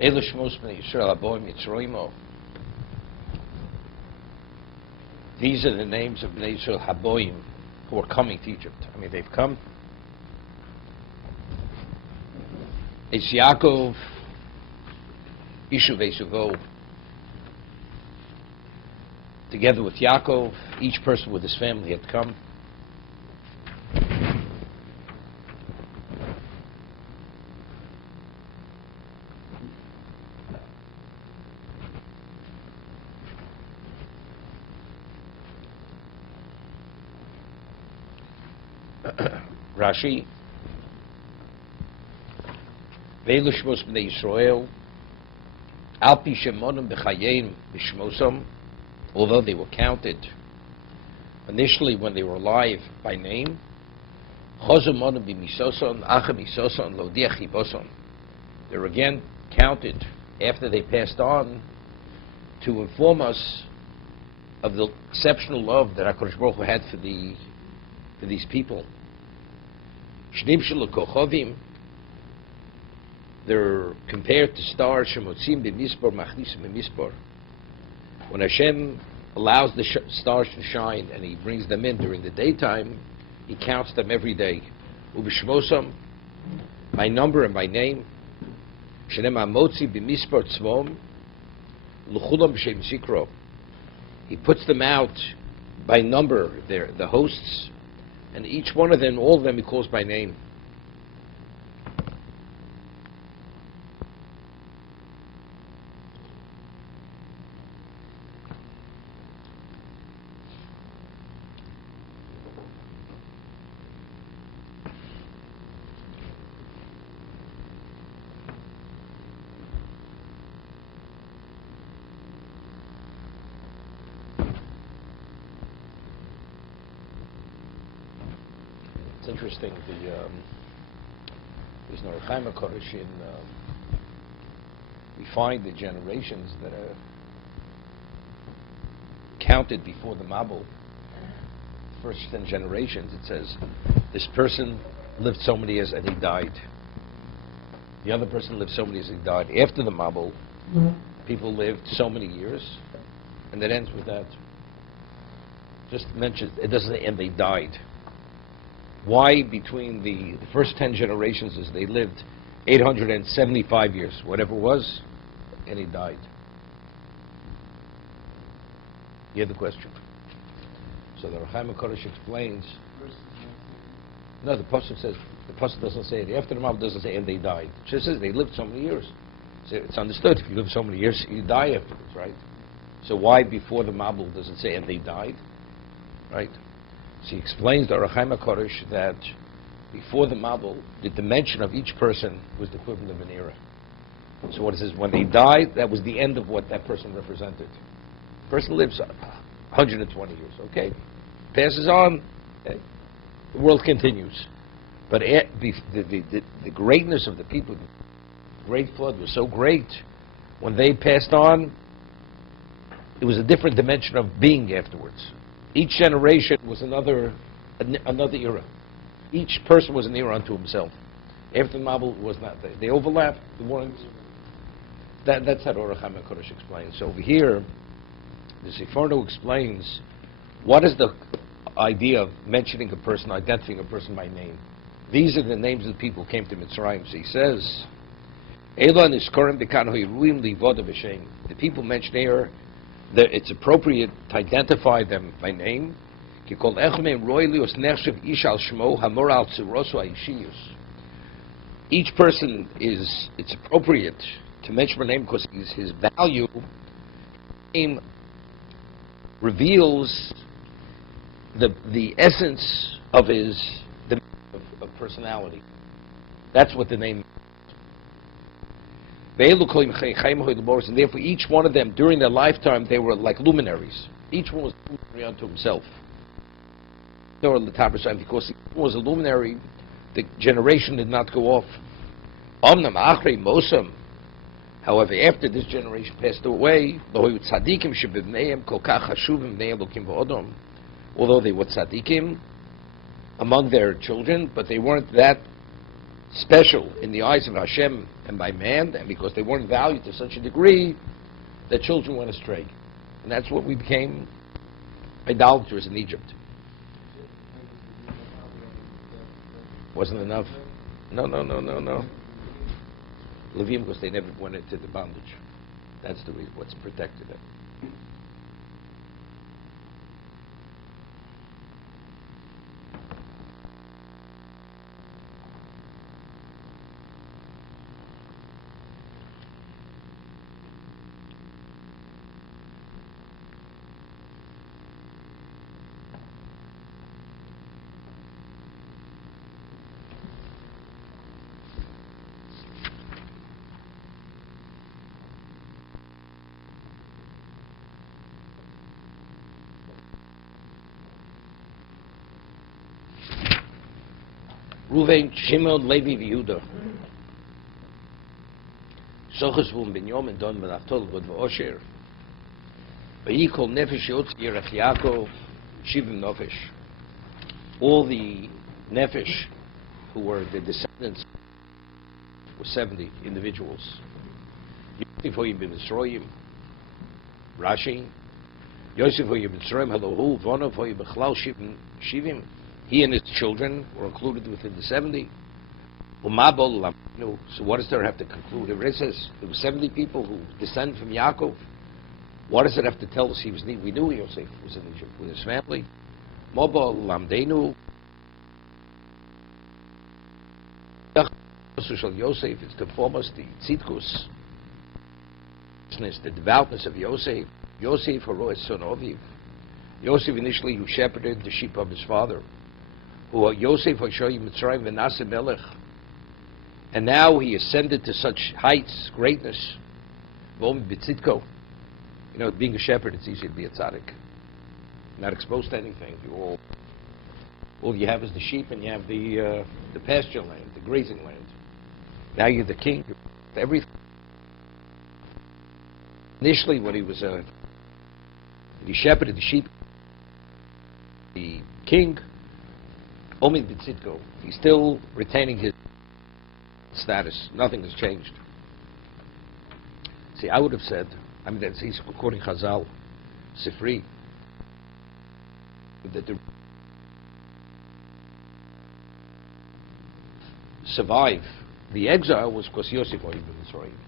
Elu Shemos Bnei Yisrael Haboim Yitzroimo. These are the names of Bnei Yisrael Haboim who are coming to Egypt. I mean, they've come. It's Yaakov, Ishuv Esuvo. Together with Yaakov, each person with his family had come. Rashi, Ve'elu Shemos Bnei Yisrael, Al Pi Shemonim B'Chayim B'Shmosam, although they were counted initially when they were alive by name, Chozu Monim B'Misoson, Acha Misoson, Lodiach Chiboson. They were again counted after they passed on to inform us of the exceptional love that HaKadosh Baruch Hu had for these people. Shnim Shel Kochovim, they're compared to stars, Shemotzim B'Mispor, Machnisim B'Mispor. When Hashem allows the stars to shine and He brings them in during the daytime, He counts them every day. Ub'Shmosam, by number and by name. Shenem Amotzi B'Mispor Tzvom, L'chulam B'Shem Zikro. He puts them out by number, the hosts, and each one of them, all of them, He calls by name. It's interesting, there's no Chaim HaKodesh in, we find the generations that are counted before the Mabul. First 10 generations, it says, this person lived so many years and he died. The other person lived so many years and he died. After the Mabul, people lived so many years, and it ends with that. Just mentions, it doesn't end, they died. Why between the first 10 generations is they lived 875 years, whatever it was, and he died. You hear the question? So the Chaim HaKodesh explains. No, the pasuk says, the pasuk doesn't say it. After the Mabul doesn't say, and they died. It just says they lived so many years. So it's understood. If you live so many years, you die afterwards, right? So why before the Mabul does it say, and they died? Right? So he explains the Chaim HaKodesh that before the Mabul, the dimension of each person was the equivalent of an era. So what it says, when they died, that was the end of what that person represented. The person lives 120 years, okay? Passes on, okay? The world continues. But the greatness of the people, the great flood was so great, when they passed on, it was a different dimension of being afterwards. Each generation was another era. Each person was an era unto himself. After the Mabul was not. They overlapped. The ones. That's how the Chaim HaKodesh explains. So over here, the Sefarno explains what is the idea of mentioning a person, identifying a person by name. These are the names of the people who came to Mitzrayim. So he says, the people mentioned here, that it's appropriate to identify them by name. Each person it's appropriate to mention by name because his value, name reveals the essence of his of personality. That's what the name is. And therefore each one of them, during their lifetime, they were like luminaries. Each one was a luminary unto himself. Because he was a luminary, the generation did not go off. However, after this generation passed away, although they were tzaddikim among their children, but they weren't that special in the eyes of Hashem and by man, and because they weren't valued to such a degree that children went astray. And that's what we became idolaters in Egypt. Wasn't enough? No. Levim, because they never went into the bondage. That's the reason, what's protected them. Ruvain, Shimon, Levi, Yehuda. Sochas vum Binyamin don v'naftol v'od v'osher. V'yikol nefesh yotz Yerech Yaakov shivim nefesh. All the nefesh who were the descendants were 70 individuals. Yosef hoyim b'Mitzrayim. Rashi. Yosef hoyim b'Mitzrayim halohu v'onav hoyim b'chlal shivim. He and his children were included within the 70. So what does there have to conclude? It says there were 70 people who descend from Yaakov. What does it have to tell us? We knew Yosef was in Egypt with his family. Yosef, it's to form us the tzidkus, the devoutness of Yosef. Yosef, Haroes, son of Aviv. Yosef initially who shepherded the sheep of his father. Yosef Mitzrayim v'naseh melech, and now he ascended to such heights, greatness. You know, being a shepherd, it's easy to be a tzaddik, not exposed to anything. All you have is the sheep, and you have the pasture land, the grazing land. Now you're the king. Everything. Initially, when he was he shepherded the sheep, the king. Omid B'tzidko, he's still retaining his status. Nothing has changed. See, I would have said, he's quoting Chazal, Sifri, that to survive the exile was because Yosef was in Mitzrayim.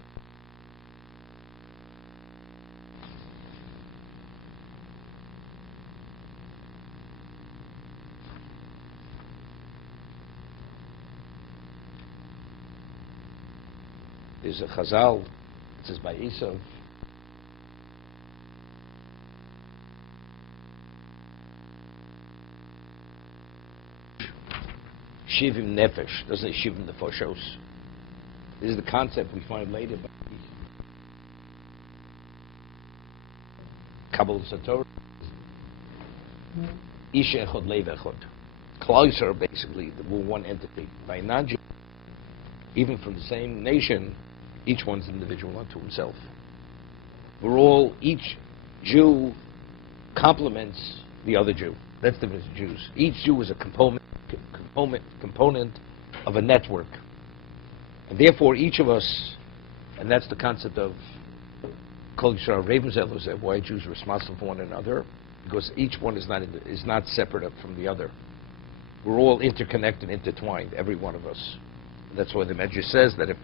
There's a Chazal, it says by Esav, Shivim Nefesh, doesn't it Shivim Nefoshos? This is the concept we find later by Kabbalah Sator. Isha Echod Lev Echod. Klal Yisrael, basically, we're one entity. By non-Jew, even from the same nation, each one's individual unto himself. Each Jew complements the other Jew. That's the difference of Jews. Each Jew is a component of a network. And therefore each of us, and that's the concept of Kol Yisrael Ravenzel, is that why Jews are responsible for one another, because each one is not separate from the other. We're all interconnected, intertwined, every one of us. And that's why the Medrash says that if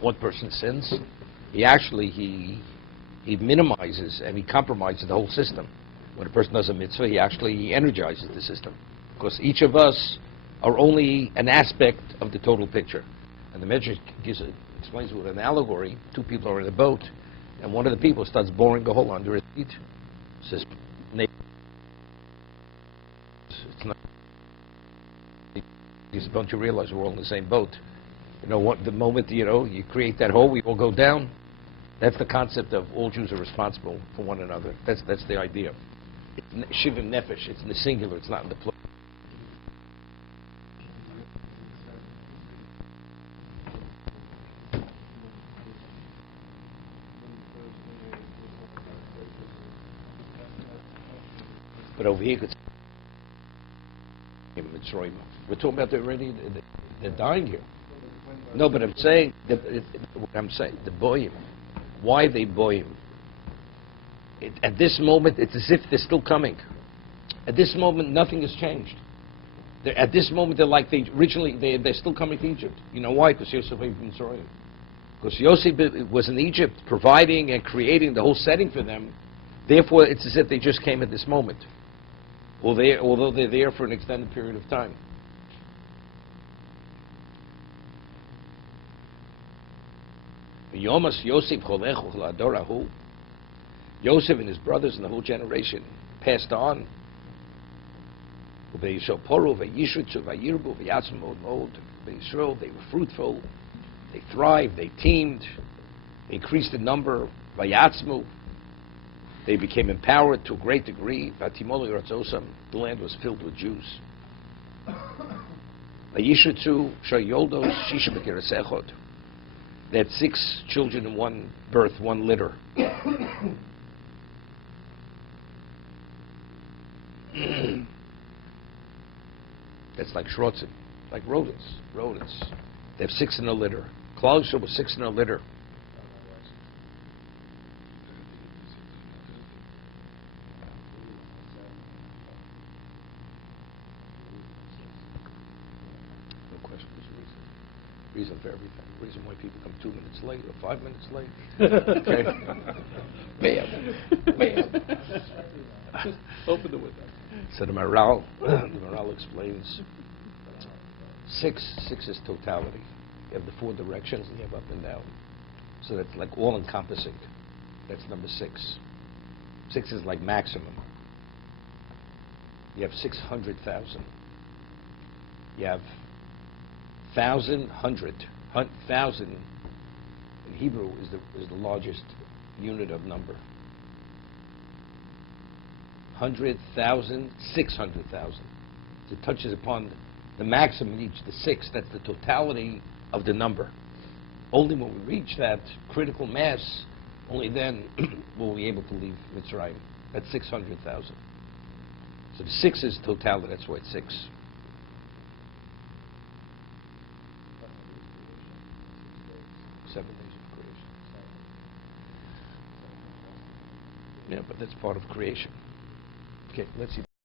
one person sins, he minimizes and he compromises the whole system. When a person does a mitzvah, he energizes the system, because each of us are only an aspect of the total picture. And the Medrash explains with an allegory. Two people are in a boat, and one of the people starts boring a hole under his feet. Says, "It's not." Don't you realize we're all in the same boat? You know, the moment you create that hole, we all go down. That's the concept of all Jews are responsible for one another. That's the idea. It's Shivim Nefesh. It's in the singular. It's not in the plural. But over here, we're talking about already They're dying here. No, but I'm saying, the boyim. Why they boyim? At this moment, it's as if they're still coming. At this moment, nothing has changed. At this moment, they're still coming to Egypt. You know why? Because Yosef was in Mitzrayim. Because Yosef was in Egypt, providing and creating the whole setting for them. Therefore, it's as if they just came at this moment. Although they're there for an extended period of time. Yosef and his brothers and the whole generation passed on. They were fruitful, they thrived, they teamed, they increased in number. They became empowered to a great degree. The land was filled with Jews. They had 6 children in one birth, one litter. That's like shrotzim, like rodents. They have 6 in a litter. Klal Yisrael was 6 in a litter. No question. There's a reason for everything. Reason why people come 2 minutes late or 5 minutes late. Okay. Bam. Just open the window. So the Maral explains 6 is totality. You have the 4 directions and you have up and down. So that's like all encompassing. That's number 6. 6 is like maximum. You have 600,000. You have 1,000, 1,000 in Hebrew is the largest unit of number. 100,000, 600,000. It touches upon the maximum in each, the 6. That's the totality of the number. Only when we reach that critical mass, only then will we be able to leave Mitzrayim. That's 600,000. So the 6 is totality. That's why it's 6. 7 days of creation. Yeah, but that's part of creation. Okay, let's see.